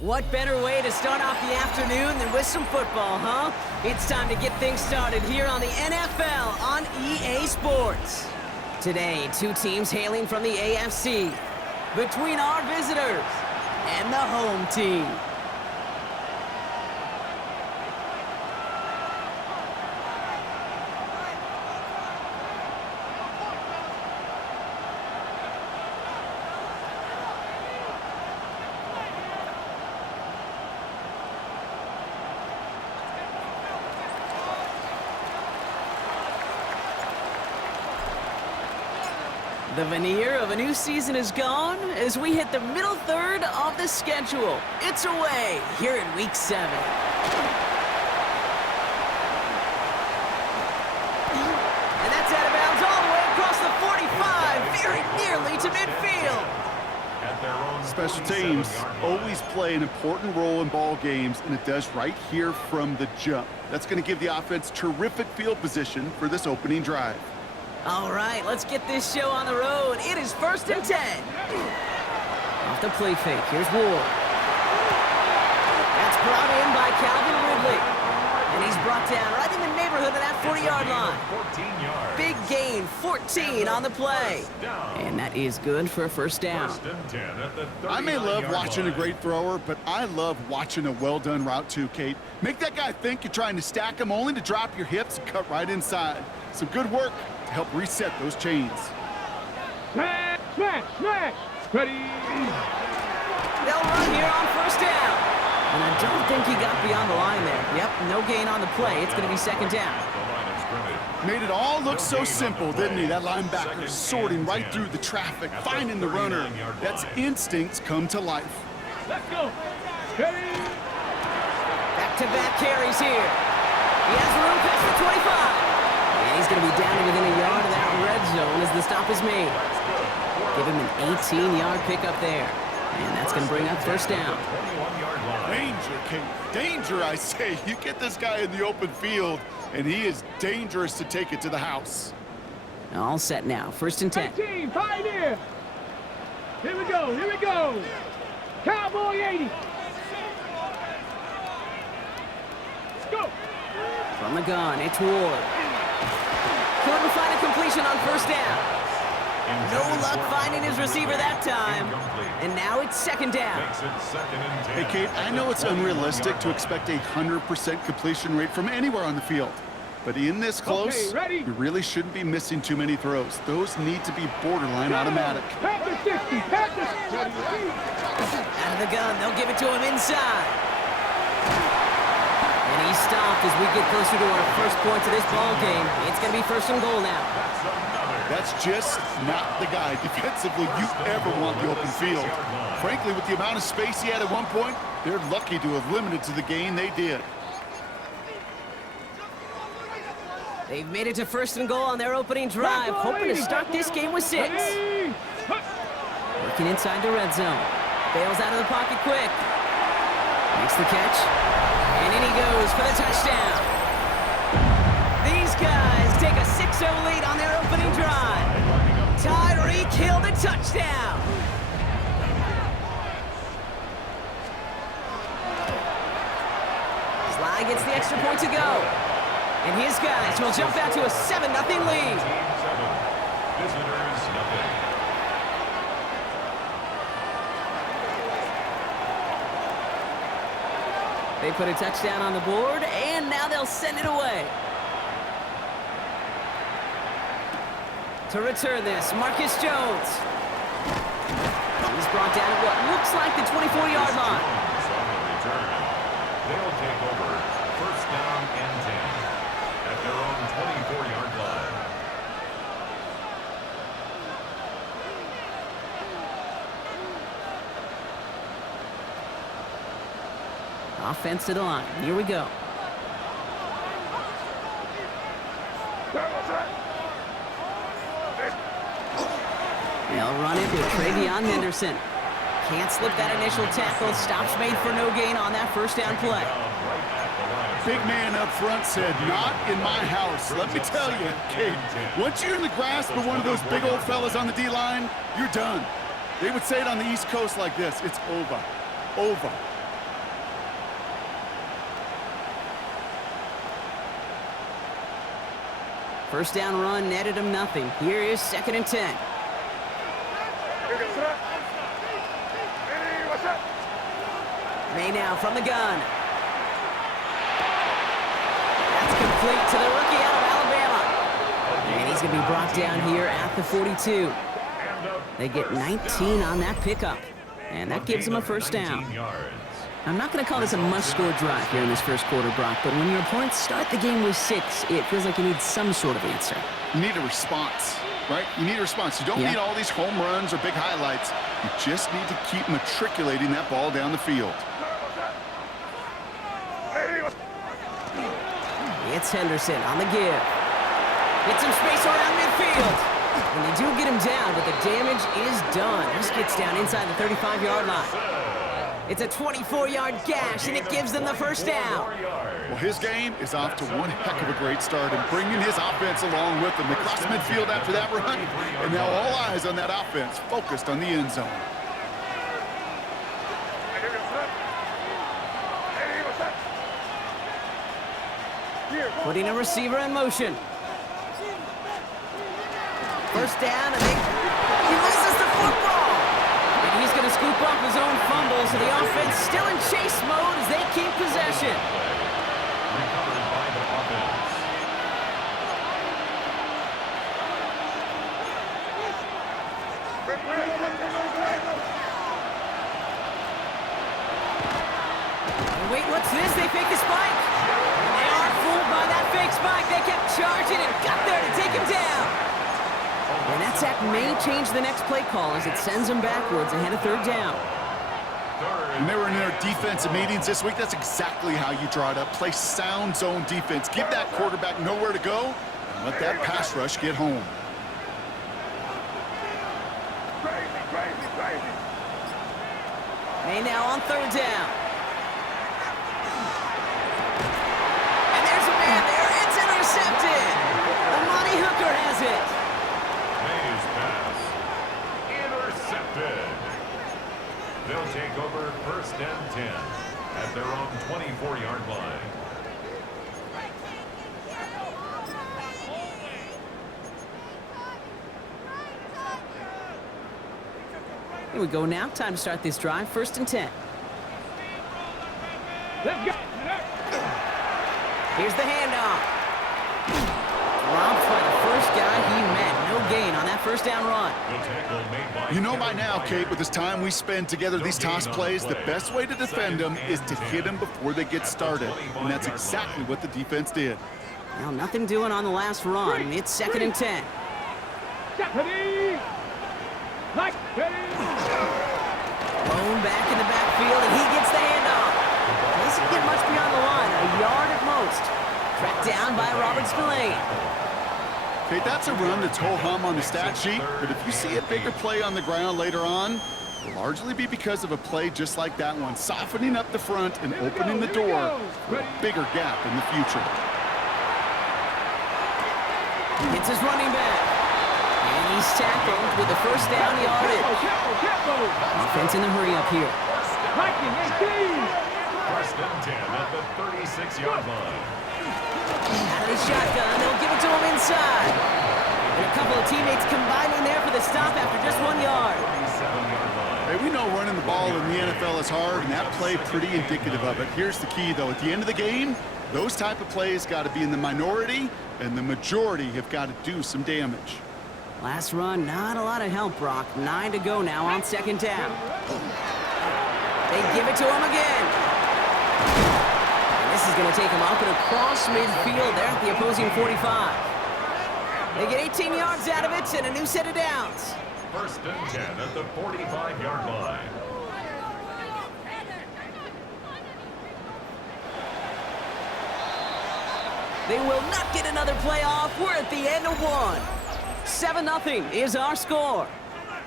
What better way to start off the afternoon than with some football, huh? It's time to get things started here on the NFL on EA Sports. Today, two teams hailing from the AFC. Between our visitors and the home team. The veneer of a new season is gone as we hit the middle third of the schedule. It's away here in Week 7. And that's out of bounds all the way across the 45, very nearly to midfield. Special teams always play an important role in ball games, and it does right here from the jump. That's going to give the offense terrific field position for this opening drive. All right, let's get this show on the road. It is 1st and 10. Off the play fake, here's Ward. That's brought in by Calvin Ridley. And he's brought down right in the neighborhood of that 40-yard line. Big gain, 14 on the play. And that is good for a first down. I may love watching a great thrower, but I love watching a well-done route too, Kate. Make that guy think you're trying to stack him only to drop your hips and cut right inside. Some good work to help reset those chains. Smash, smash, smash. Ready. They'll run here on 1st down. And I don't think he got beyond the line there. Yep, no gain on the play. It's going to be 2nd down. Made it all look so simple, didn't he? That linebacker sorting right through the traffic, finding the runner. That's instincts come to life. Let's go. Ready. Back-to-back carries here. He has room past the 25. And he's going to be down within a yard of that red zone as the stop is made. Give him an 18-yard pickup there. And that's going to bring up 1st down. Danger, King. Danger, I say. You get this guy in the open field, and he is dangerous to take it to the house. All set now. 1st and 10. 18, Pioneer. Here we go, here we go. Cowboy 80. Let's go. From the gun, it's Ward. Couldn't find a completion on 1st down. No luck finding his receiver that time. And now it's 2nd down. Hey, Kate, I know it's unrealistic to expect a 100% completion rate from anywhere on the field. But in this close, you really shouldn't be missing too many throws. Those need to be borderline automatic. Out of the gun, they'll give it to him inside. And he's stopped as we get closer to our first point of this ball game. It's going to be 1st and goal now. That's just not the guy defensively you ever want the open field. Frankly, with the amount of space he had at one point, they're lucky to have limited to the gain they did. They've made it to 1st and goal on their opening drive, hoping to start this game with 6. Working inside the red zone. Bails out of the pocket quick. Makes the catch. And in he goes for the touchdown. These guys take a 6-0 lead on their opening drive. Tyreek Hill the touchdown. Sly gets the extra point to go. And his guys will jump out to a 7-0 lead. They put a touchdown on the board, and now they'll send it away. To return this, Marcus Jones. He's brought down at what looks like the 24-yard line. They'll take over 1st down and 10 at their own 24-yard line. Offense to the line. Here we go. They'll run it with Travion Henderson. Can't slip that initial tackle. Stops made for no gain on that 1st down play. big man up front said, "Not in my house." Let me tell you, Kate, once you're in the grasp of one of those big old fellas on the D-line, you're done. They would say it on the East Coast like this: it's over. Over. First down run netted him nothing. Here is 2nd and 10. May now from the gun. That's complete to the rookie out of Alabama. And he's going to be brought down here at the 42. They get 19 on that pickup. And that gives them a first down. I'm not going to call this a must-score drive here in this first quarter, Brock, but when your opponents start the game with 6, it feels like you need some sort of answer. You need a response, right? You need a response. You don't need all these home runs or big highlights. You just need to keep matriculating that ball down the field. It's Henderson on the give. Get some space around midfield. And they do get him down, but the damage is done. This gets down inside the 35-yard line. It's a 24-yard gash, and it gives them the first down. Well, his game is off to one heck of a great start, and bringing his offense along with him. They cross midfield after that run, and now all eyes on that offense, focused on the end zone. Putting a receiver in motion. First down, and he loses the football. And he's going to scoop up his own fumble, so the offense still in chase mode as they keep possession. Recovered by the offense. And wait, what's this? They fake the spike. And they are fooled by that fake spike. They kept charging and got there to take him down. And that sack may change the next play call as it sends them backwards ahead of 3rd down. When they were in their defensive meetings this week, that's exactly how you draw it up. Play sound zone defense. Give that quarterback nowhere to go, and let that pass rush get home. May now on 3rd down. And there's a man there. It's intercepted. The Monty Hooker has it. May's pass. Intercepted. They'll take over 1st and 10 at their own 24-yard line. Here we go now. Time to start this drive. 1st and 10. Let's go. Here's the handoff. Dropped by the first guy he met. No gain on that first down run. You know by now, Kate, with this time we spend together, these toss plays, the best way to defend them is to hit them before they get started. And that's exactly what the defense did. Well, nothing doing on the last run. It's 2nd and 10. Bone back in the backfield, and he gets the handoff. Doesn't get much beyond the line, a yard at most. Tracked down by Robert Spillane. Kate, that's a run that's ho-hum on the stat sheet, but if you see a bigger play on the ground later on, it'll largely be because of a play just like that one, softening up the front and opening the door for a bigger gap in the future. It's his running back. And he's tackled with the first down yardage. Defense in the hurry up here. 1st and 10 at the 36-yard line. Out of the shotgun, they'll give it to him inside. And a couple of teammates combining there for the stop after just 1 yard. Hey, we know running the ball in the NFL is hard, and that play pretty indicative of it. Here's the key, though. At the end of the game, those type of plays got to be in the minority, and the majority have got to do some damage. Last run, not a lot of help, Brock. 9 to go now on 2nd down. They give it to him again. And this is going to take him up and across midfield there at the opposing 45. They get 18 yards out of it and a new set of downs. 1st and 10 at the 45-yard line. They will not get another play off. We're at the end of 1. 7-0 is our score.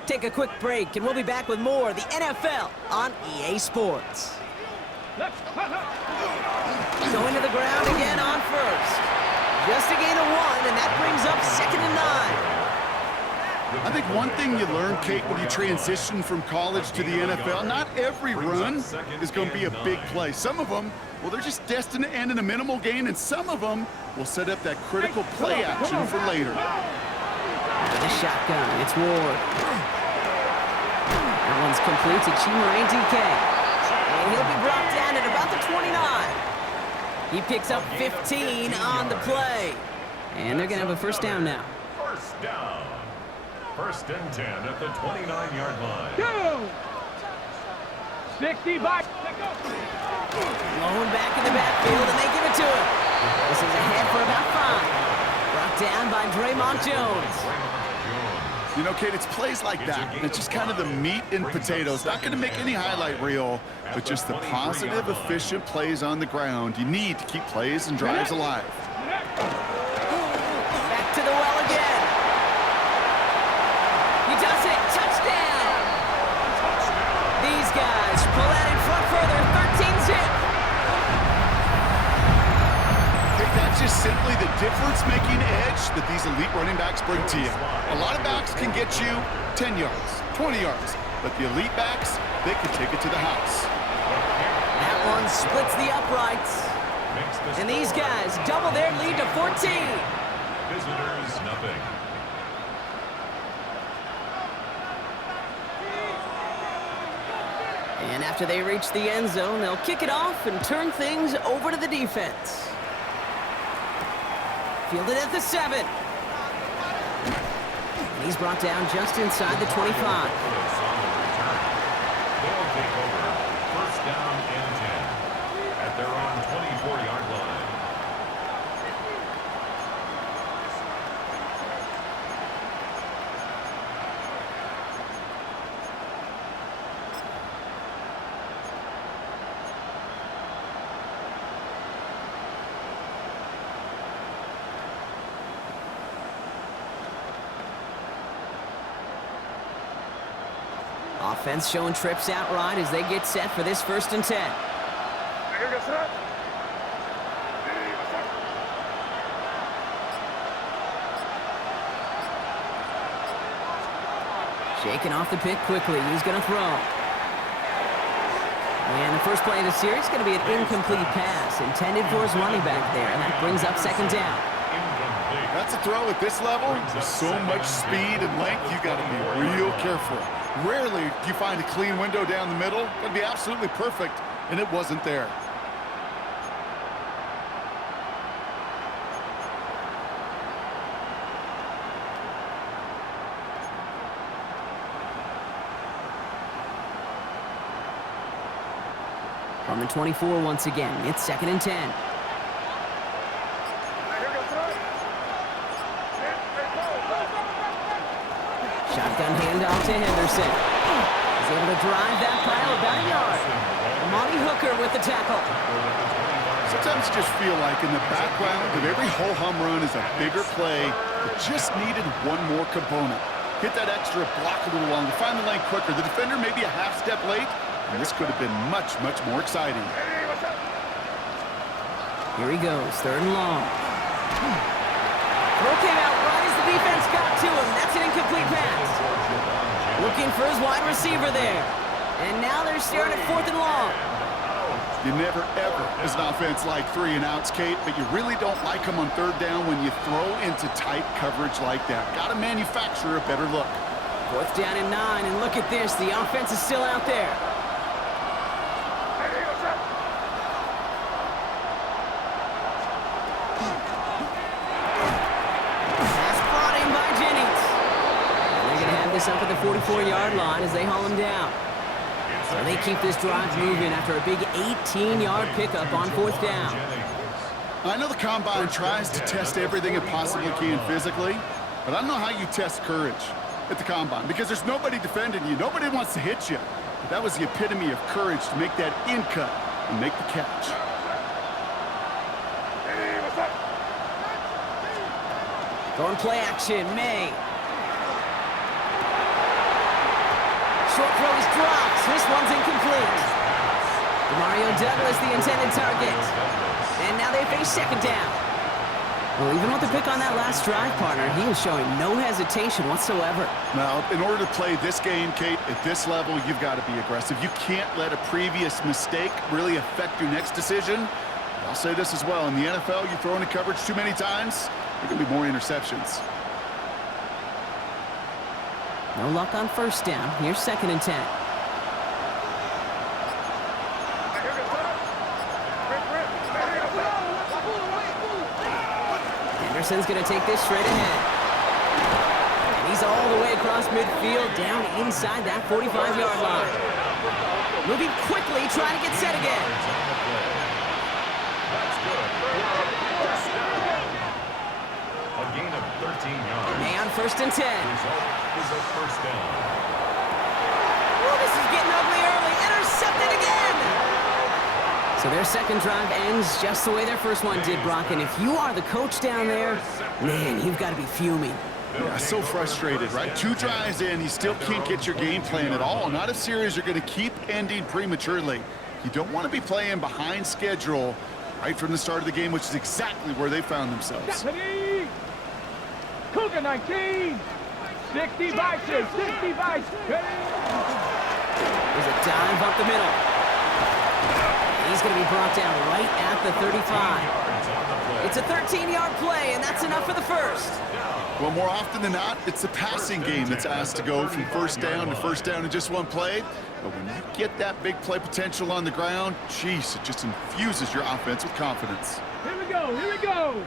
Take a quick break, and we'll be back with more of the NFL on EA Sports. Let's Going to the ground again on first. Just a gain of 1, and that brings up 2nd and 9. I think one thing you learn, Kate, when you transition from college to the NFL, not every run is going to be a big play. Some of them, well, they're just destined to end in a minimal gain, and some of them will set up that critical play action for later. The shotgun, it's Ward. That one's complete to Chimere DK. And he'll be brought down at about the 29. He picks up 15 on the play. And they're going to have a first down now. First down. 1st and 10 at the 29-yard line. 65. Blown back in the backfield, and they give it to him. This is ahead for about 5. Brought down by Draymond Jones. You know, Kate, it's plays like that. It's just kind of the meat and potatoes. Not going to make any highlight reel, but just the positive, efficient plays on the ground. You need to keep plays and drives alive. Back to the well again. He does it. Touchdown. These guys pull that in front further. 13-zip. That's just simply the difference-making edge that these elite running backs bring to you. A lot of backs can get you 10 yards, 20 yards, but the elite backs, they can take it to the house. That one splits the uprights. And these guys double their lead to 14. Visitors, nothing. And after they reach the end zone, they'll kick it off and turn things over to the defense. Fielded at the 7. And he's brought down just inside the 25. They'll take over 1st down and 10 at their own 24-yard line. Offense showing trips outright as they get set for this 1st and 10. Shaking off the pick quickly. He's going to throw. And the first play of the series is going to be an incomplete pass intended for his running back there. And that brings up 2nd down. That's a throw at this level. With so much speed and length, you got to be real careful. Rarely do you find a clean window down the middle. That'd be absolutely perfect, and it wasn't there. From the 24 once again, it's 2nd and 10. Shotgun handoff to Henderson. He's able to drive that pile about a yard. Monty Hooker with the tackle. Sometimes you just feel like in the background of every ho-hum run is a bigger play that just needed one more component. Hit that extra block a little longer, find the lane quicker. The defender may be a half step late, and this could have been much, much more exciting. Here he goes, 3rd and long. Throw came out right as the defense got to him. That's an incomplete pass. Looking for his wide receiver there. And now they're staring at 4th and long. You never, ever, as an offense, like 3 and outs, Kate, but you really don't like them on 3rd down when you throw into tight coverage like that. Got to manufacture a better look. 4th down and 9, and look at this. The offense is still out there. Up at the 44-yard line as they haul him down. So they keep this drive moving after a big 18-yard pickup on 4th down. I know the Combine tries to test everything it possibly can physically, but I don't know how you test courage at the Combine because there's nobody defending you. Nobody wants to hit you. But that was the epitome of courage to make that in cut and make the catch. Going play action, May. Short throw is dropped. This one's incomplete. Mario Douglas, the intended target. And now they face second down. Well, even with the pick on that last drive, partner, he is showing no hesitation whatsoever. Now, in order to play this game, Kate, at this level, you've got to be aggressive. You can't let a previous mistake really affect your next decision. I'll say this as well. In the NFL, you throw into coverage too many times, there can be more interceptions. No luck on first down. Here's 2nd and 10. Henderson's going to take this straight ahead. And he's all the way across midfield, down inside that 45-yard line. Moving quickly, trying to get set again. That's good. A gain of 13 yards. May on 1st and 10. Result is a first down. Oh, this is getting ugly early. Intercepted again. So their second drive ends just the way their first one did, Brock. And if you are the coach down there, man, you've got to be fuming. Yeah, so frustrated, right? 2 drives in, you still can't get your game plan at all. Not a series you're going to keep ending prematurely. You don't want to be playing behind schedule right from the start of the game, which is exactly where they found themselves. Cougar 19. 60 by 6. 60 by 6. There's a dive up the middle. He's going to be brought down right at the 35. It's a 13-yard play, and that's enough for the first. Well, more often than not, it's the passing game that's asked to go from first down to first down in just one play. But when you get that big play potential on the ground, geez, it just infuses your offense with confidence. Here we go. Here we go.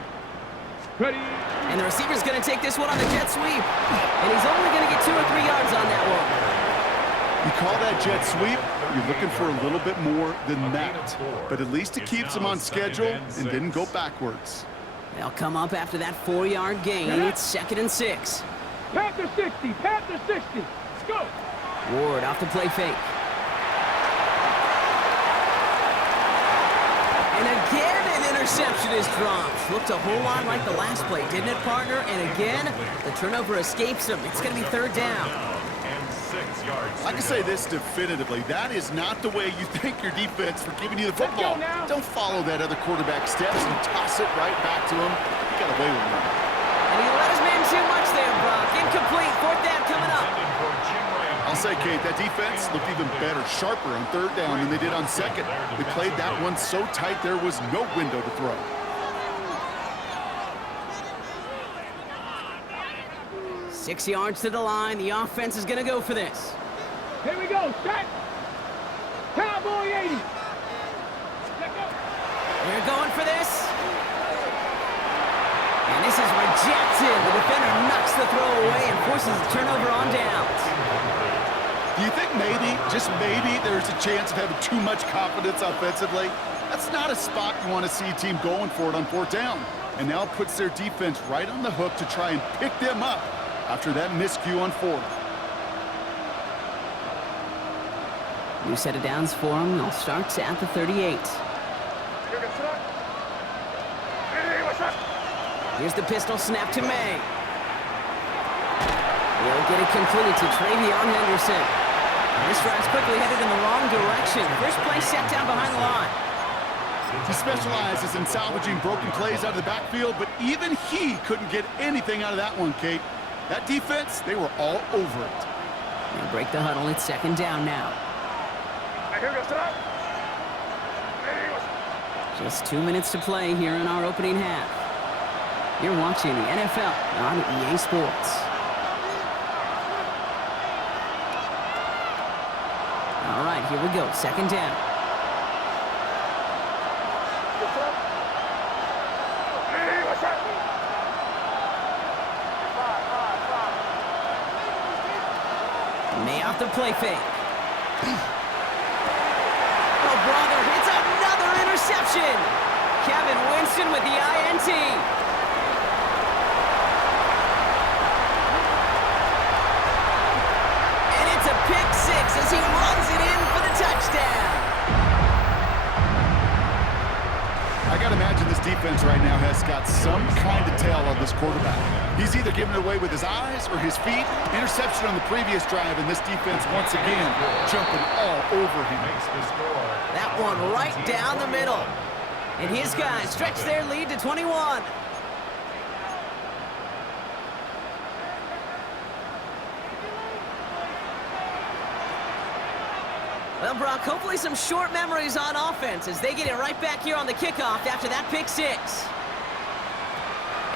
Ready. And the receiver's going to take this one on the jet sweep. And he's only going to get 2 or 3 yards on that one. You call that jet sweep, you're looking for a little bit more than that. But at least it keeps them on schedule and didn't go backwards. They'll come up after that 4-yard gain. It's 2nd and 6. Panther 60. Panther 60. Let's go. Ward off the play fake. And again, an interception is dropped. Looked a whole lot like the last play, didn't it, partner? And again, the turnover escapes him. It's going to be 3rd down. I can say this definitively. That is not the way you thank your defense for giving you the football. Don't follow that other quarterback steps and toss it right back to him. You got away with it. And he let his man too much there, Brock. Incomplete. 4th down coming up. I'll say, Kate, that defense looked even better, sharper on 3rd down than they did on 2nd. They played that one so tight there was no window to throw. Six yards to the line. The offense is going to go for this. Here we go. Set. Cowboy 80. They're going for this. And this is rejected. The defender knocks the throw away and forces a turnover on downs. Do you think maybe, just maybe, there's a chance of having too much confidence offensively? That's not a spot you want to see a team going for it on 4th down. And now it puts their defense right on the hook to try and pick them up after that miscue on 4th. New set of downs for them. They'll start at the 38. Here's the pistol snap to May. He'll get it completed to Travion Henderson. This drive's quickly headed in the wrong direction. First play set down behind the line. He specializes in salvaging broken plays out of the backfield, but even he couldn't get anything out of that one, Kate. That defense, they were all over it. They break the huddle. It's 2nd down now. Just 2 minutes to play here in our opening half. You're watching the NFL on EA Sports. All right, here we go. 2nd down. May off the play fake. Oh, brother, it's another interception. Kevin Winston with the INT. And it's a pick 6 as he runs it in for the touchdown. I got to imagine this defense right now has got some kind of tail on this quarterback. He's either giving it away with his eyes or his feet. Interception on the previous drive, and this defense once again jumping all over him. That one right down the middle. And his guys stretch their lead to 21. Well, Brock, hopefully some short memories on offense as they get it right back here on the kickoff after that pick six.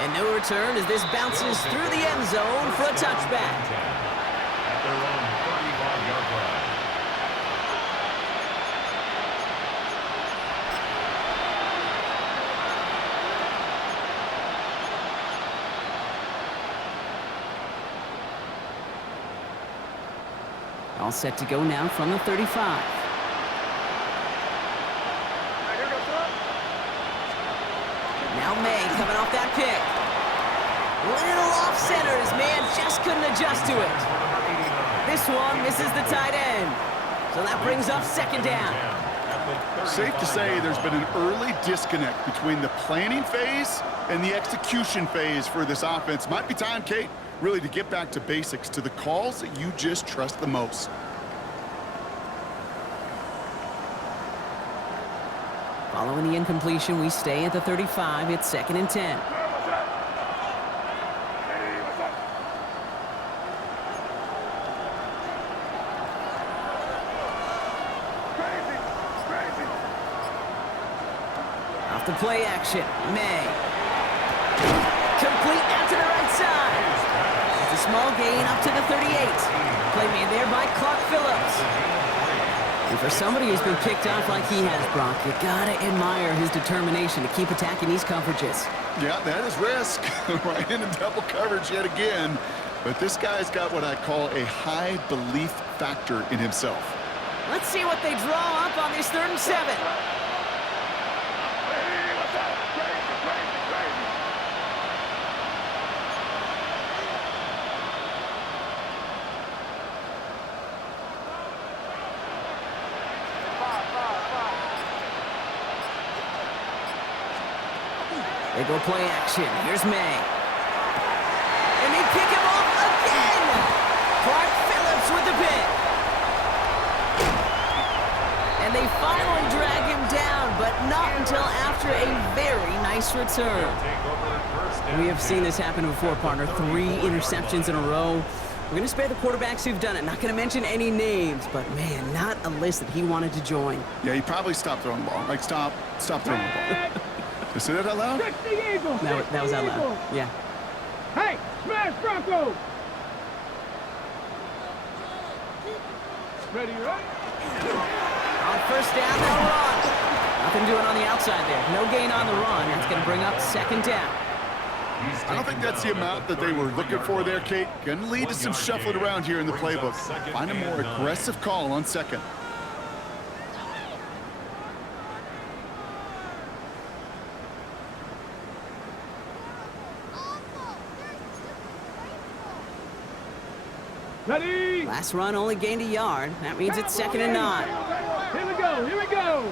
And no return as this bounces through the end zone for a touchback. At their own 35-yard line. All set to go now from the 35. Now May coming off that pick. Little off center. His man just couldn't adjust to it. This one misses the tight end. So that brings up second down. Safe to say there's been an early disconnect between the planning phase and the execution phase for this offense. Might be time, Kate, really to get back to basics, to the calls that you just trust the most. Following the incompletion, we stay at the 35. It's 2nd and 10. Off the play action, May. Complete out to the right side. It's a small gain up to the 38. Play made there by Clark Phillips. And for somebody who's been picked off like he has, Brock, you gotta admire his determination to keep attacking these coverages. Yeah, that is risk. Right into double coverage yet again. But this guy's got what I call a high belief factor in himself. Let's see what they draw up on this 3rd and 7. They go play action. Here's May. And they pick him off again. Clark Phillips with the pick. And they finally drag him down, but not until after a very nice return. We have seen this happen before, partner. 3 interceptions in a row. We're going to spare the quarterbacks who've done it. Not going to mention any names, but, man, not a list that he wanted to join. Yeah, he probably stopped throwing the ball. Like, stop throwing the ball. You say that out loud? That was out loud. Yeah. Hey, smash Bronco! Ready, right? On 1st down, they'll run. Nothing doing on the outside there. No gain on the run. That's going to bring up 2nd down. I don't think that's the amount that they were looking for there, Kate. Going to lead to some shuffling around here in the playbook. Find a more aggressive call on 2nd. Ready? Last run only gained a yard. That means it's 2nd and 9. Here we go.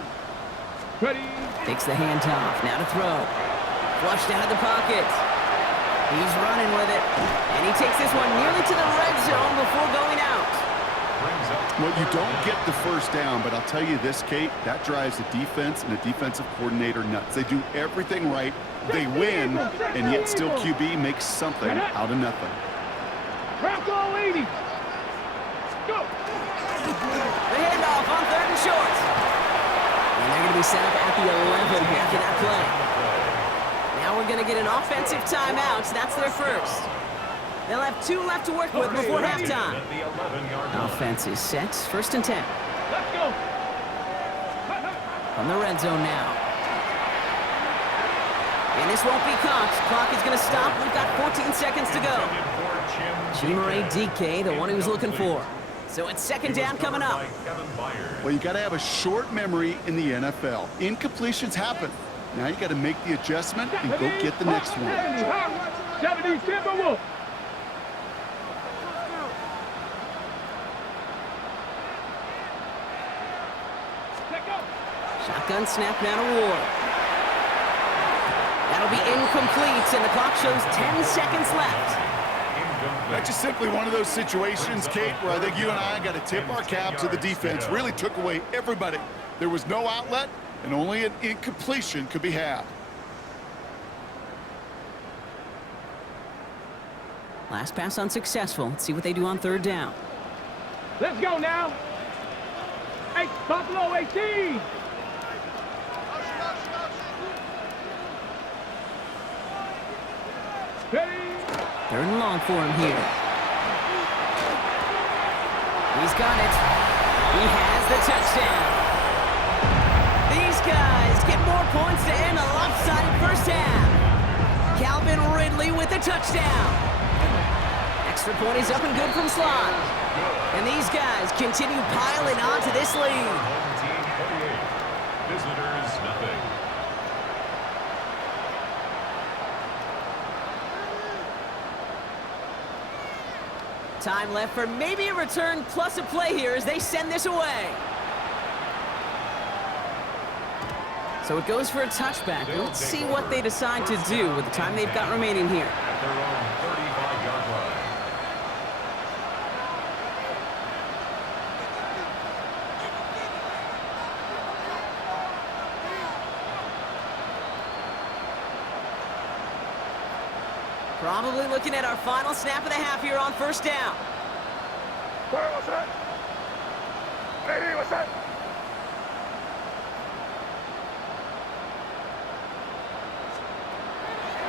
Ready? Takes the handoff. Now to throw. Flushed out of the pocket. He's running with it. And he takes this one nearly to the red zone before going out. Well, you don't get the 1st down, but I'll tell you this, Kate, that drives the defense and the defensive coordinator nuts. They do everything right. They win, and yet still QB makes something out of nothing. Bronco 80. Go. The handoff on 3rd and short. And they're going to be set up at the 11 after that play. Now we're going to get an offensive timeout. That's their first. They'll have 2 left to work with before halftime. Offense is set. 1st and 10. Let's go. From the red zone now. And this won't be caught. Clock is going to stop. We've got 14 seconds to go. Chimere DK, the one he was looking for. So it's 2nd down coming up. Well, you got to have a short memory in the NFL. Incompletions happen. Now you got to make the adjustment and go get the next one. 70 Timberwolf. Shotgun snap now to Ward. That'll be incomplete, and the clock shows 10 seconds left. That's just simply one of those situations, Kate, where I think you and I got to tip our cap to the defense. Really took away everybody. There was no outlet, and only an incompletion could be had. Last pass unsuccessful. Let's see what they do on third down. Let's go now. Hey, Buffalo 18. Ready. Third and long for him here. He's got it. He has the touchdown. These guys get more points to end a lopsided first half. Calvin Ridley with the touchdown. Extra point is up and good from slot. And these guys continue piling on to this lead. Home team 48. Visitors nothing. Time left for maybe a return plus a play here as they send this away. So it goes for a touchback. Let's see what they decide to do with the time they've got remaining here. At their own 35-yard line. Probably looking at our final snap of the half here on first down. What's that? Hey, what's that?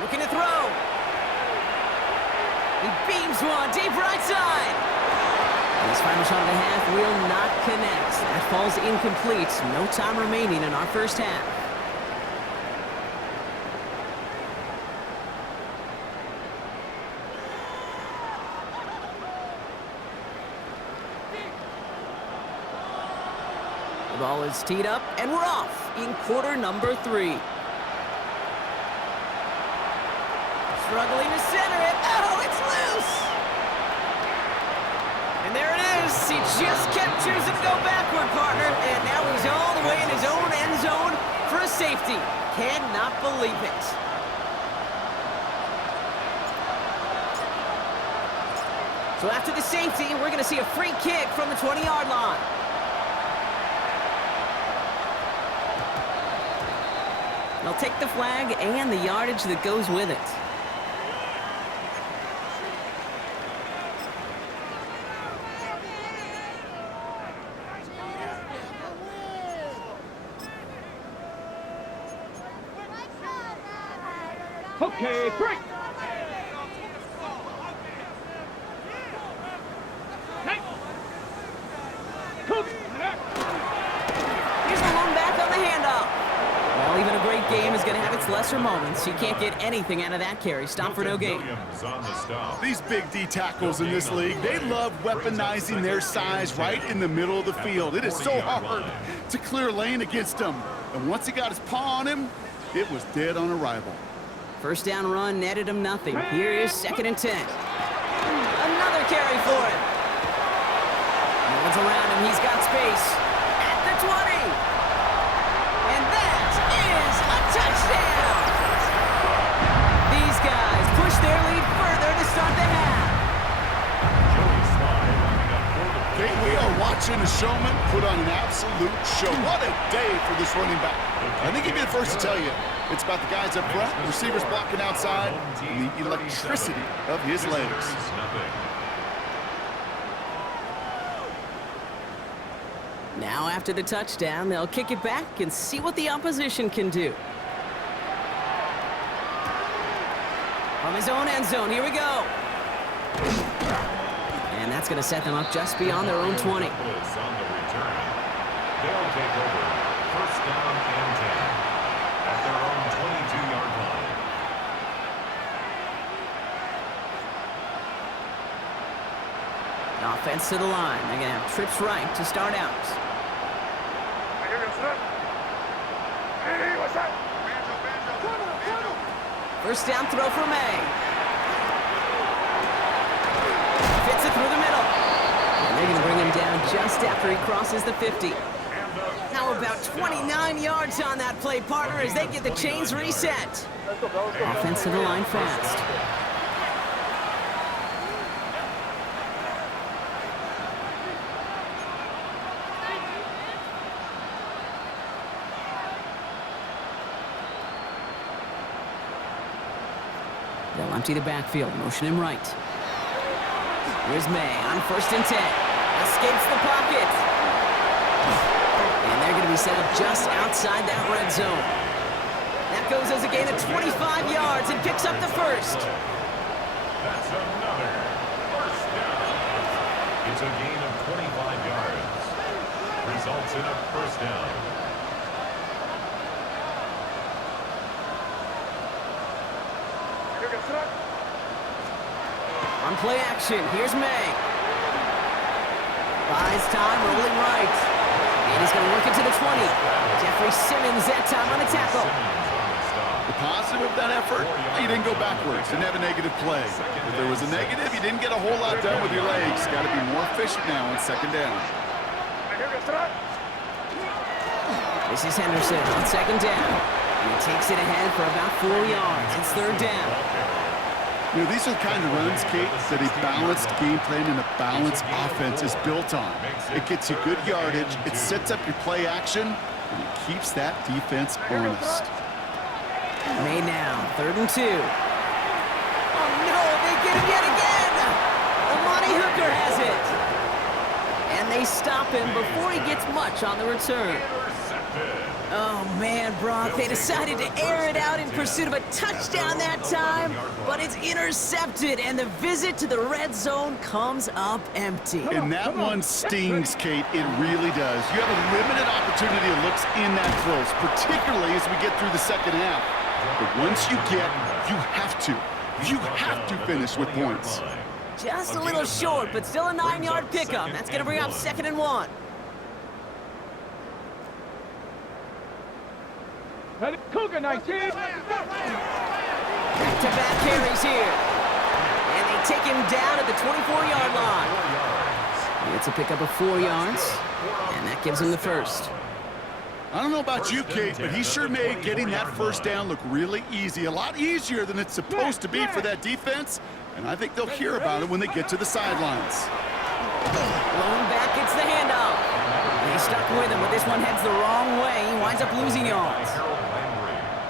Looking to throw. He beams one deep right side. And his final shot of the half will not connect. That falls incomplete. No time remaining in our first half. The ball is teed up, and we're off in quarter number 3. Struggling to center it. Oh, it's loose! And there it is. He just kept choosing to go backward, partner. And now he's all the way in his own end zone for a safety. Cannot believe it. So after the safety, we're going to see a free kick from the 20-yard line. They'll take the flag and the yardage that goes with it. Okay, break. Here's the one back on the handoff. Well, even a great game is going to have its lesser moments. You can't get anything out of that carry. Stop for no gain. Williams on the stop. These big D tackles in this league, they love weaponizing their size right in the middle of the field. It is so hard to clear lane against them. And once he got his paw on him, it was dead on arrival. First down run netted him nothing. Here is 2nd and 10. Another carry for him. No one's around him. He's got space. At the 20. And that is a touchdown. These guys push their lead further to start the half. Joey Slye lining up for the Okay, we are watching a showman put on an absolute show. What a day for this running back. I think he'd be the first to tell you. It's about the guys up front, receivers blocking outside, and the electricity of his legs. Visitors nothing. Now after the touchdown, they'll kick it back and see what the opposition can do. From his own end zone, here we go. And that's going to set them up just beyond their own 20. On the return. They'll take over. First down and 10. At their own 22-yard line. Offense to the line. They're going to have trips right to start out. Hey, what's that? First down throw for May. Fits it through the middle. And they're going to bring him down just after he crosses the 50. How about 29 yards on that play, partner, as they get the chains reset. Offense to the line fast. empty the backfield, motion him right. Here's May on 1st and 10. Escapes the pocket. And they're going to be set up just outside that red zone. That goes as a gain of 25 yards and picks up the first. That's another first down. It's a gain of 25 yards. Results in a first down. On play action, here's May. Buys time, rolling right. And he's going to work it to the 20. Jeffrey Simmons that time on a tackle. The positive of that effort, he didn't go backwards, didn't have a negative play. If there was a negative, you didn't get a whole lot done with your legs. Got to be more efficient now on 2nd down. This is Henderson on 2nd down. He takes it ahead for about 4 yards. It's 3rd down. You know, these are the kind of runs, Kate, that a balanced game plan and a balanced offense is built on. It gets you good yardage, it sets up your play action, and it keeps that defense honest. May now, 3rd and 2. Oh no, they get him yet again! Amani Hooker has it! And they stop him before he gets much on the return. Oh man, Brock, they decided to air it out in pursuit of a touchdown that time, but it's intercepted, and the visit to the red zone comes up empty. And that one stings, Kate. It really does. You have a limited opportunity of looks in that close, particularly as we get through the 2nd half. But once you have to finish with points. Just a little short, but still a 9-yard pickup. That's going to bring up 2nd and 1. Cougar 19. Back-to-back carries here. And they take him down at the 24-yard line. It's a pickup of 4 yards, and that gives him the first. I don't know about you, Kate, but he sure made getting that 1st down look really easy. A lot easier than it's supposed to be for that defense, and I think they'll hear about it when they get to the sidelines. Lone back gets the handoff. He's stuck with him, but this one heads the wrong way. He winds up losing yards.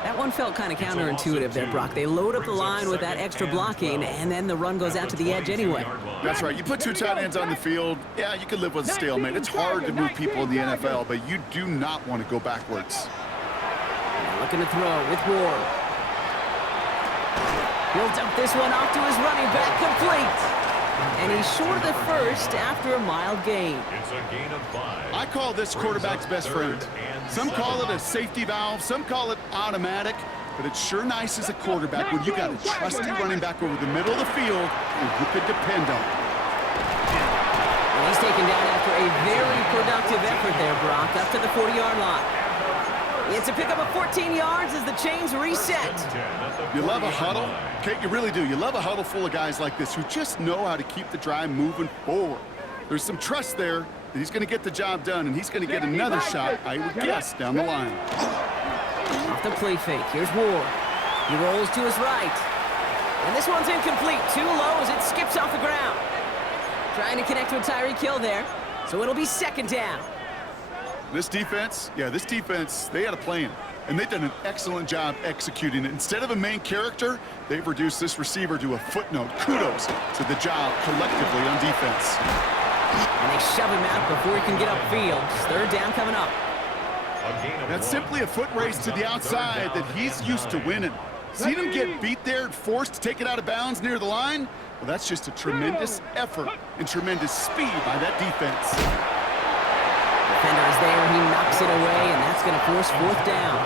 That one felt kind of counterintuitive there, Brock. They load up the line with that extra blocking, and then the run goes out to the edge anyway. That's right. You put 2 tight ends on the field, yeah, you can live with a stalemate. It's hard to move people in the NFL, but you do not want to go backwards. Now looking to throw with Ward. He'll dump this one off to his running back, complete. And he's short of the first after a mild gain. It's a gain of 5. I call this quarterback's best friend. Some call it a safety valve, some call it automatic, but it's sure nice as a quarterback when you got a trusty running back over the middle of the field and you could depend on. And he's taken down after a very productive effort there, Brock, up to the 40-yard line. It's a pickup of 14 yards as the chains reset. You love a huddle? Kate, you really do. You love a huddle full of guys like this who just know how to keep the drive moving forward. There's some trust there that he's going to get the job done, and he's going to get another shot, I would guess, down the line. Off the play fake, here's Ward. He rolls to his right. And this one's incomplete. Too low as it skips off the ground. Trying to connect with Tyreek Hill there. So it'll be 2nd down. This defense, they had a plan, and they've done an excellent job executing it. Instead of a main character, they've reduced this receiver to a footnote. Kudos to the job collectively on defense. And they shove him out before he can get upfield. 3rd down coming up. That's simply a foot race to the outside that he's used to winning. Seen him get beat there and forced to take it out of bounds near the line? Well, that's just a tremendous effort and tremendous speed by that defense. Defender is there, he knocks it away, and that's going to force 4th down.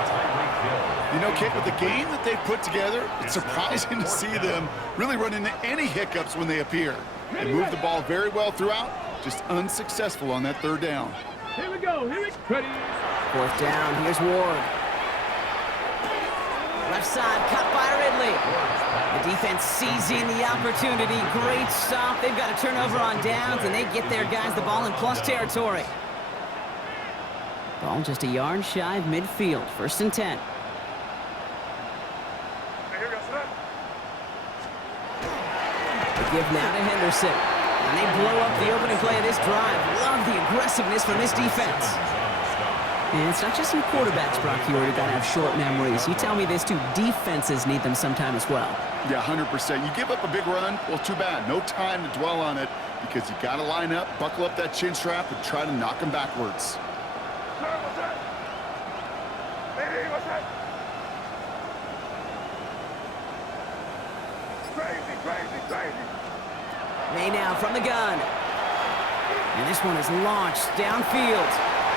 You know, Kate, with the game that they've put together, it's surprising to see them really run into any hiccups when they appear. They move the ball very well throughout, just unsuccessful on that 3rd down. Here we go. Here we go. Ready. 4th down, here's Ward. Left side, cut by Ridley. The defense seizing the opportunity. Great stop. They've got a turnover on downs, and they get their guys the ball in plus territory. Ball just a yard shy of midfield. 1st and 10. They give now to Henderson. And they blow up the opening play of this drive. Love the aggressiveness from this defense. And it's not just some quarterbacks, Brock, you already got to have short memories. You tell me this too, defenses need them sometime as well. Yeah, 100%. You give up a big run, well, too bad. No time to dwell on it because you got to line up, buckle up that chin strap, and try to knock them backwards. May now from the gun. And this one is launched downfield.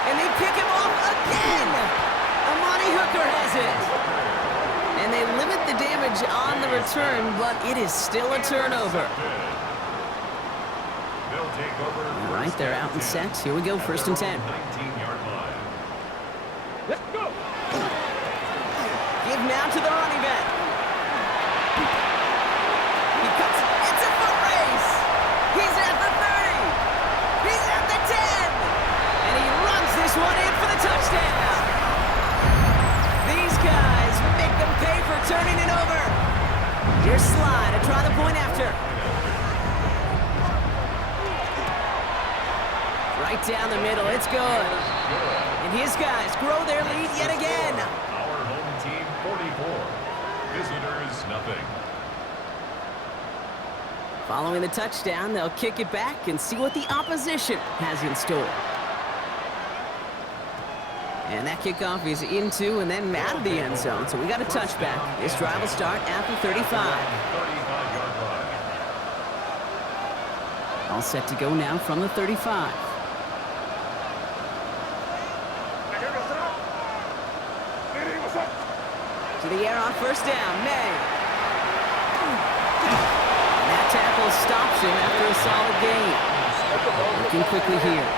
And they pick him off again! Amani Hooker has it. And they limit the damage on the return, but it is still a turnover. All right, they're out and set. Here we go, 1st and 10. 19-yard line. Let's go. Give now to the running back. He cuts. It's a foot race. He's at the 30. He's at the 10. And he runs this one in for the touchdown. These guys make them pay for turning it over. Here's Sly to try the point after. Right down the middle. It's good. And his guys grow their lead yet again. Our home team 44. Visitors nothing. Following the touchdown, they'll kick it back and see what the opposition has in store. And that kickoff is into and then out of the end zone. So we got a touchback. This drive will start at the 35. 35-yard line. All set to go now from the 35. To the air on 1st down, May. And that tackle stops him after a solid gain. Looking quickly here.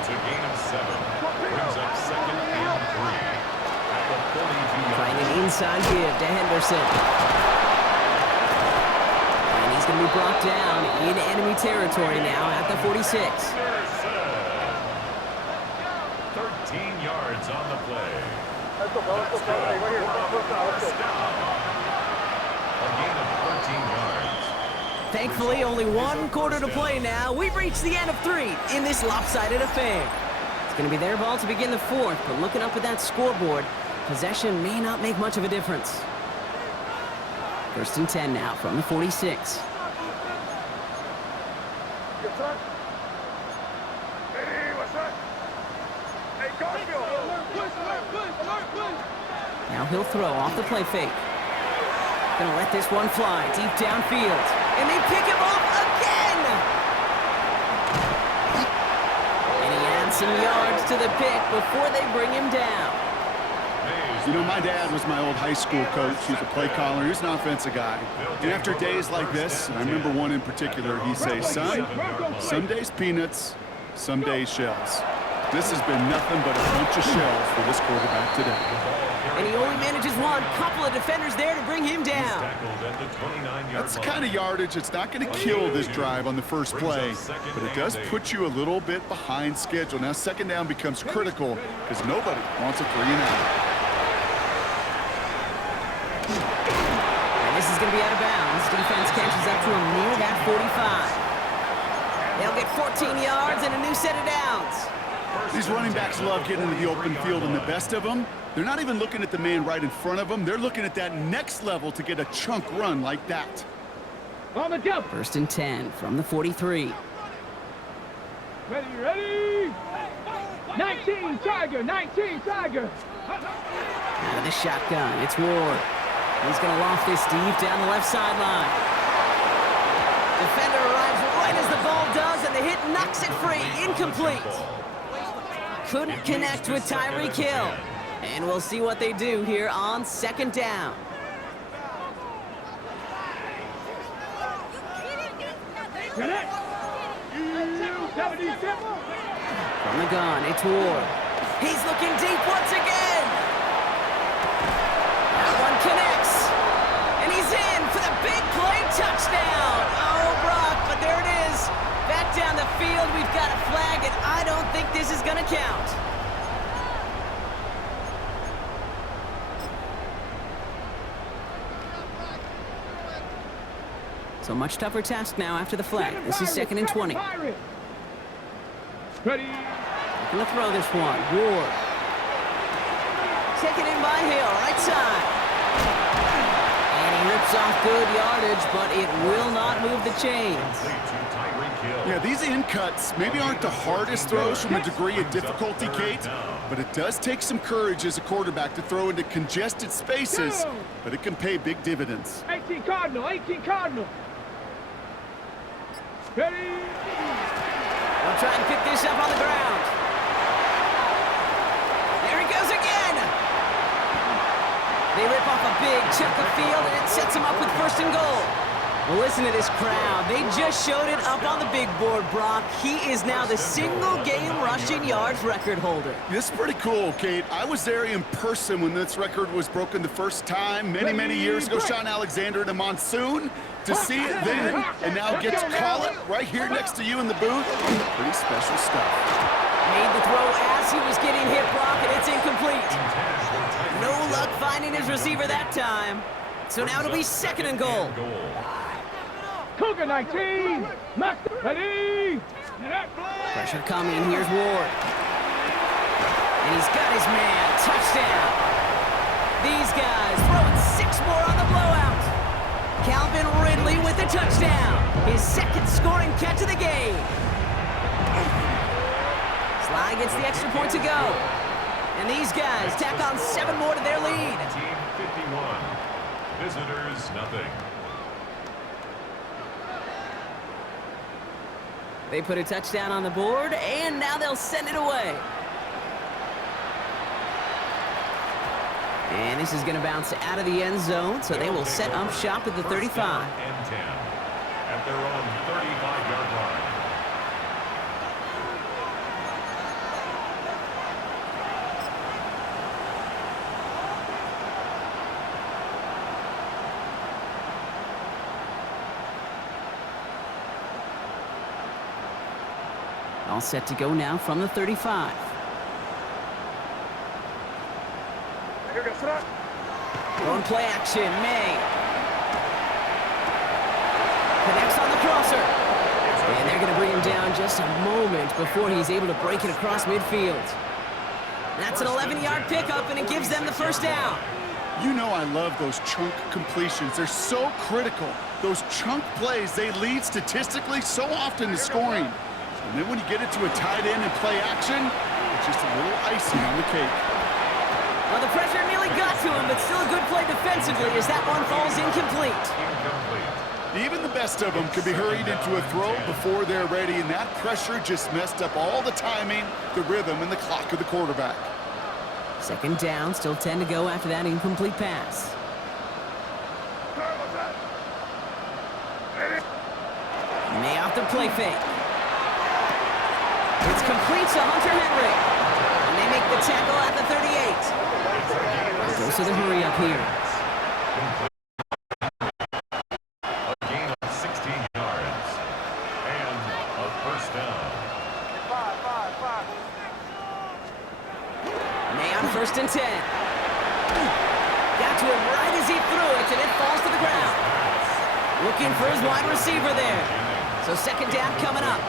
It's a gain of 7. Brings up 2nd and 3. At the 42-yard Trying an inside give to Henderson. And he's going to be brought down in enemy territory now at the 46. 13 yards on the play. A gain of 14 yards. Thankfully, only one quarter to play now. We've reached the end of 3 in this lopsided affair. It's going to be their ball to begin the 4th, but looking up at that scoreboard, possession may not make much of a difference. 1st and 10 now from the 46. Now he'll throw off the play fake. Gonna let this one fly deep downfield. And they pick him off again! And he adds some yards to the pick before they bring him down. You know, my dad was my old high school coach. He's a play caller. He was an offensive guy. And after days like this, I remember one in particular, he'd say, son, some days peanuts, some days shells. This has been nothing but a bunch of shells for this quarterback today. And he only manages one. Couple of defenders there to bring him down. That's the kind of yardage that's not going to kill this drive on the first play, but it does put you a little bit behind schedule. Now 2nd down becomes critical because nobody wants a 3 and out. And this is going to be out of bounds. Defense catches up to him near that 45. They'll get 14 yards and a new set of downs. These running backs love getting into the open field, and the best of them, they're not even looking at the man right in front of them. They're looking at that next level to get a chunk run like that. On the jump. 1st and 10 from the 43. Ready. 19 Tiger. Out of the shotgun, it's Ward. He's going to loft this deep down the left sideline. Defender arrives right as the ball does, and the hit knocks it free. Incomplete. Couldn't connect with Tyreek Hill. And we'll see what they do here on 2nd down. From the gun, it's Ward. He's looking deep once again. That one connects. And he's in for the big play touchdown. Oh, Brock, but there it is. Back down the field, we've got a flag, and I don't think this is going to count. So much tougher task now after the flag. This is 2nd and 20. Ready. Looking to throw this one. Ward. Taken in by Hill, right side. And he rips off good yardage, but it will not move the chains. Yeah, these in cuts maybe aren't the hardest throws from a degree of difficulty, Kate, but it does take some courage as a quarterback to throw into congested spaces, but it can pay big dividends. 18 Cardinal, 18 Cardinal. Ready. They'll try and pick this up on the ground. There he goes again. They rip off a big chunk of field, and it sets them up with 1st and goal. Well, listen to this crowd. They just showed it up on the big board, Brock. He is now the single-game rushing yards record holder. This is pretty cool, Kate. I was there in person when this record was broken the first time many years ago. Sean Alexander in a monsoon. To see it then, and now get to call it right here next to you in the booth. Pretty special stuff. Made the throw as he was getting hit, Brock, and it's incomplete. No luck finding his receiver that time. So now it'll be 2nd and goal. Cougar 19. Master. Ready. Pressure coming. Here's Ward. And he's got his man. Touchdown. These guys throwing 6 more on the blowout. Calvin Ridley with the touchdown. His 2nd scoring catch of the game. Sly gets the extra point to go. And these guys tack on 7 more to their lead. Team 51. Visitors, nothing. They put a touchdown on the board, and now they'll send it away. And this is going to bounce out of the end zone, so they will set up shop at the 35. And 10 at their own 35-yard line. All set to go now from the 35. Throwing play action, May. Connects on the crosser. And they're going to bring him down just a moment before he's able to break it across midfield. That's an 11-yard pickup, and it gives them the 1st down. You know I love those chunk completions. They're so critical. Those chunk plays, they lead statistically so often to scoring. And then when you get it to a tight end and play action, it's just a little icing on the cake. Well, the pressure nearly got to him, but still a good play defensively as that one falls incomplete. Even the best of them could be hurried into a throw before they're ready, and that pressure just messed up all the timing, the rhythm, and the clock of the quarterback. 2nd down, still 10 to go after that incomplete pass. May off the play fake. It's complete to Hunter Henry. And they make the tackle at the 38. Goes to the hurry up here. A gain of 16 yards. And a 1st down. May on 1st and 10. Got to him right as he threw it, and it falls to the ground. Looking for his wide receiver there. So 2nd down coming up.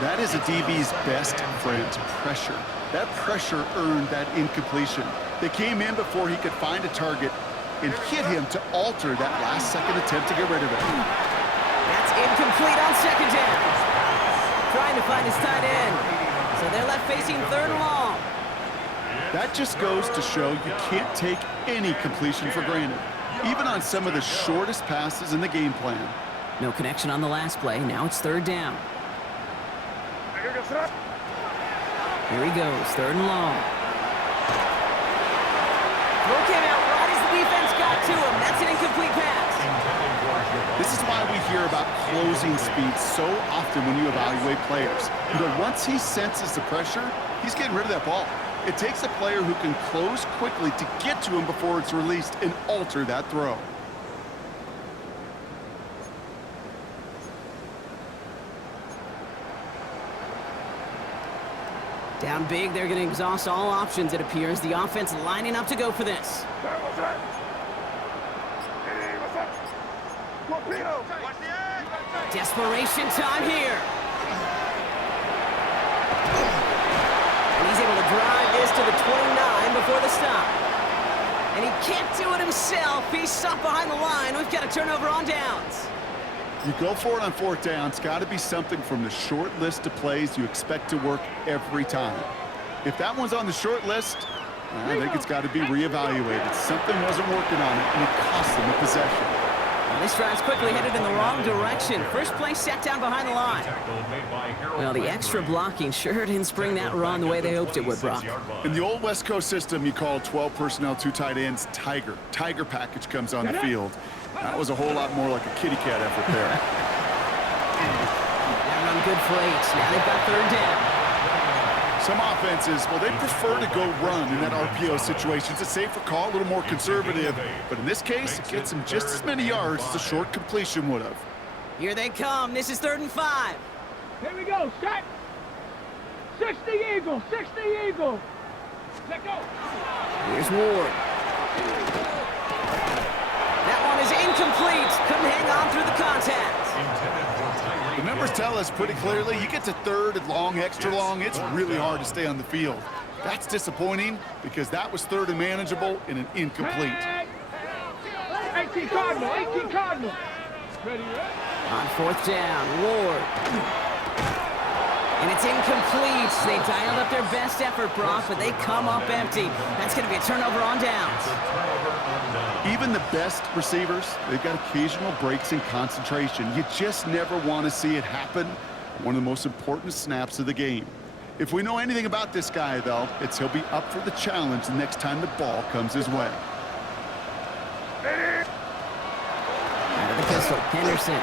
That is a DB's best friend, pressure. That pressure earned that incompletion. They came in before he could find a target and hit him to alter that last-second attempt to get rid of it. That's incomplete on 2nd down. Trying to find his tight end. So they're left facing 3rd and long. That just goes to show you can't take any completion for granted, even on some of the shortest passes in the game plan. No connection on the last play. Now it's 3rd down. Here he goes, 3rd and long. Throw came out right as the defense got to him. That's an incomplete pass. This is why we hear about closing speed so often when you evaluate players. But once he senses the pressure, he's getting rid of that ball. It takes a player who can close quickly to get to him before it's released and alter that throw. Down big, they're going to exhaust all options, it appears. The offense lining up to go for this. Desperation time here. to the 29 before the stop. And he can't do it himself. He's stopped behind the line. We've got a turnover on downs. You go for it on fourth down. It's got to be something from the short list of plays you expect to work every time. If that one's on the short list, I think it's got to be reevaluated. Something wasn't working on it, and it cost them a possession. Well, this drive's quickly headed in the wrong direction. First play set down behind the line. Well, the extra blocking sure didn't spring that run the way they hoped it would, Brock. In the old West Coast system, you call 12 personnel, 2 tight ends, Tiger. Tiger package comes on the field. That was a whole lot more like a kitty cat effort there. That run good for 8. Now they've got third down. Some offenses, well, they prefer to go run in that RPO situation. It's a safer call, a little more conservative. But in this case, it gets them just as many yards as a short completion would have. Here they come. This is 3rd and 5. Here we go. Set. 60 Eagle. 60 Eagle. Let go. Here's Ward. That one is incomplete. Couldn't hang on through the contact. The numbers tell us pretty clearly, you get to 3rd and long, extra long, it's really hard to stay on the field. That's disappointing because that was 3rd and manageable in an incomplete. 18 Cardinal. 18 Cardinal. Ready, On 4th down, Ward. And it's incomplete. They dialed up their best effort, Brock, but they come up empty. That's going to be a turnover on downs. Even the best receivers, they've got occasional breaks in concentration. You just never want to see it happen. One of the most important snaps of the game. If we know anything about this guy, though, it's he'll be up for the challenge the next time the ball comes his way. Out of the pistol, Henderson.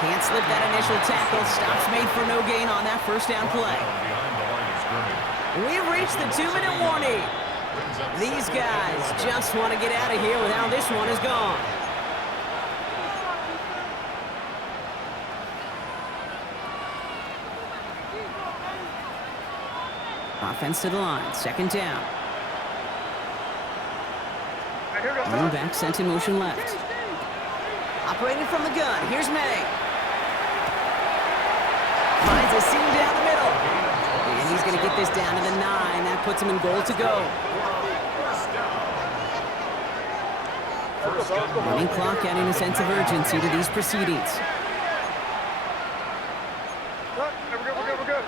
Can't slip that initial tackle. Stops made for no gain on that first down play. We've reached the 2-minute warning. These guys just want to get out of here with how this one is gone. Offense to the line. 2nd down. Running back sent in motion left. Operating from the gun. Here's May. Finds a seam down the middle. And he's going to get this down to the 9. That puts him in goal to go. Running clock adding a sense of urgency to these proceedings. We're good.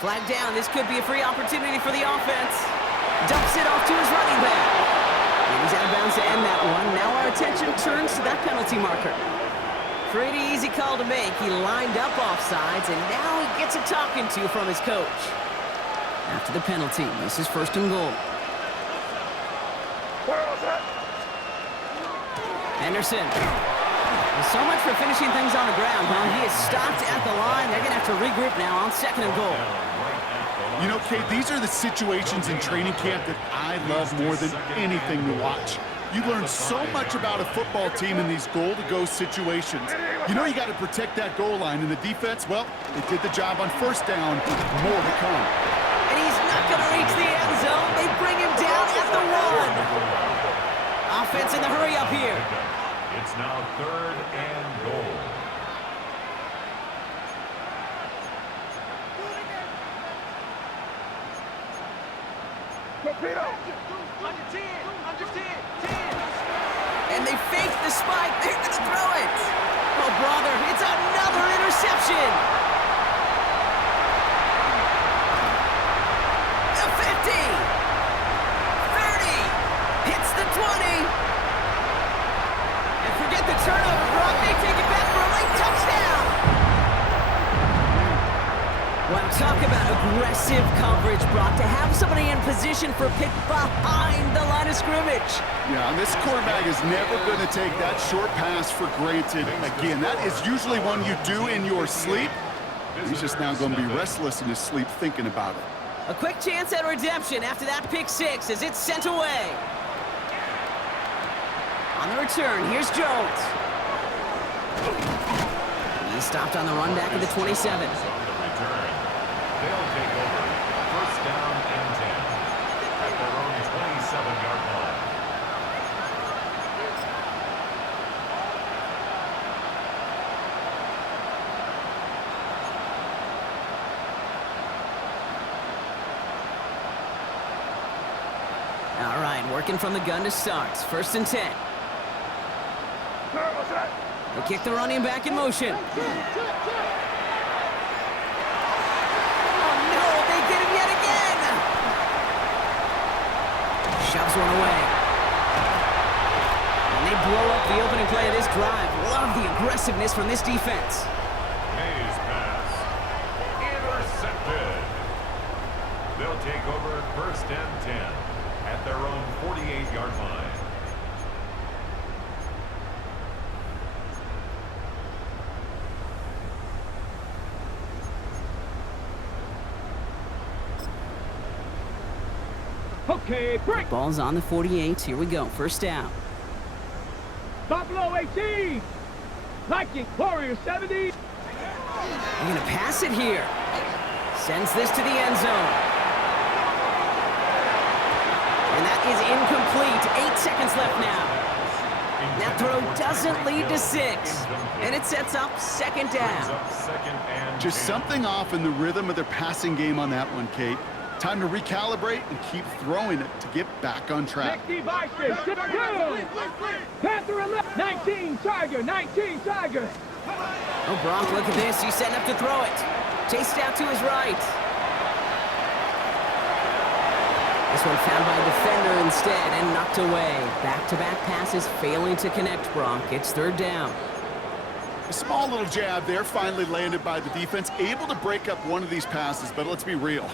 Flag down. This could be a free opportunity for the offense. Dumps it off to his running back. And he's out of bounds to end that one. Now our attention turns to that penalty marker. Pretty easy call to make. He lined up offsides, and now he gets a talking to from his coach. After the penalty, this is 1st and goal. Henderson. Well, so much for finishing things on the ground, huh? He is stopped at the line. They're going to have to regroup now on 2nd and goal. You know, Kate, these are the situations in training camp that I love more than anything to watch. You learn so much about a football team in these goal-to-go situations. You know you got to protect that goal line, and the defense, well, they did the job on 1st down. More to come. And he's not going to reach the end zone. They bring him down at the 1. Offense in the hurry up here. It's now 3rd and goal. Torpedo. And they fake the spike. They're going to throw it. Oh, brother, it's another interception. The 50. 30. Hits the 20. And forget the turnover, Brock. They take it back for a late touchdown. Well, talk about aggressive coverage, Brock. To have somebody in position for a pick behind the line of scrimmage. Yeah, and this quarterback is never going to take that short pass for granted. Again, that is usually one you do in your sleep. He's just now going to be restless in his sleep thinking about it. A quick chance at redemption after that pick 6 as it's sent away. On the return, here's Jones. He stopped on the run back at the 27. They'll take over 1st down and 10 at their own 27-yard line. Working from the gun to start. 1st and 10. They kick the running back in motion. Oh, no, they get him yet again. Shoves one away. And they blow up the opening play of this drive. Love the aggressiveness from this defense. Hayes pass. Intercepted. They'll take over 1st and 10 at their own 48-yard line. Okay, break. Ball's on the 48. Here we go. 1st down. Buffalo 18. Viking Warriors 70. They're going to pass it here. Sends this to the end zone. And that is incomplete. 8 seconds left now. That throw doesn't lead to 6. And it sets up 2nd down. Just something off in the rhythm of their passing game on that one, Kate. Time to recalibrate and keep throwing it to get back on track. 60 Vikings. Panther 11. 19 Tiger. 19 Tiger. Oh, Gronk, look at this. He's setting up to throw it. Chased out to his right. This one found by a defender instead and knocked away. Back-to-back passes failing to connect, Gronk. It's 3rd down. A small little jab there finally landed by the defense, able to break up one of these passes, but let's be real.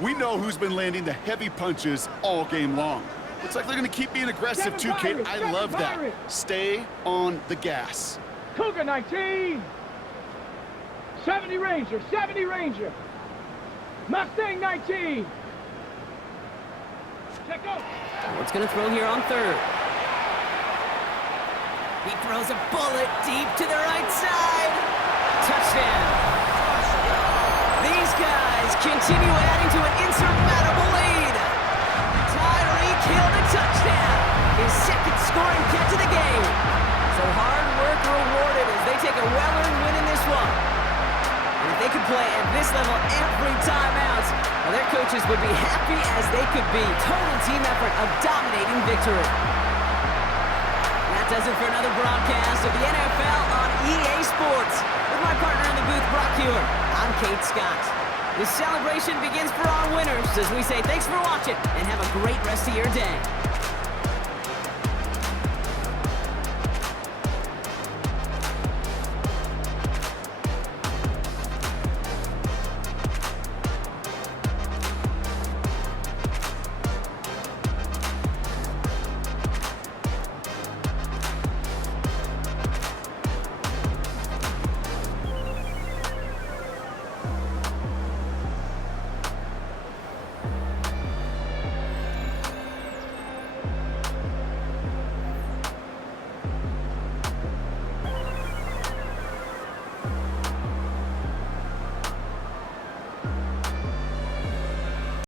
We know who's been landing the heavy punches all game long. Looks like they're going to keep being aggressive too, Kate. I love that. Stay on the gas. Cougar 19. 70 Ranger. 70 Ranger. Mustang 19. Check out. What's going to throw here on 3rd? He throws a bullet deep to the right side. Touchdown. These guys continue adding to an insurmountable lead. Tyreek Hill the touchdown. His 2nd scoring catch of the game. So hard work rewarded as they take a well-earned win in this one. And if they could play at this level every time out, well, their coaches would be happy as they could be. Total team effort, a dominating victory. That does it for another broadcast of the NFL on EA Sports. With my partner in the booth, Brock Hewer, I'm Kate Scott. This celebration begins for our winners as we say thanks for watching and have a great rest of your day.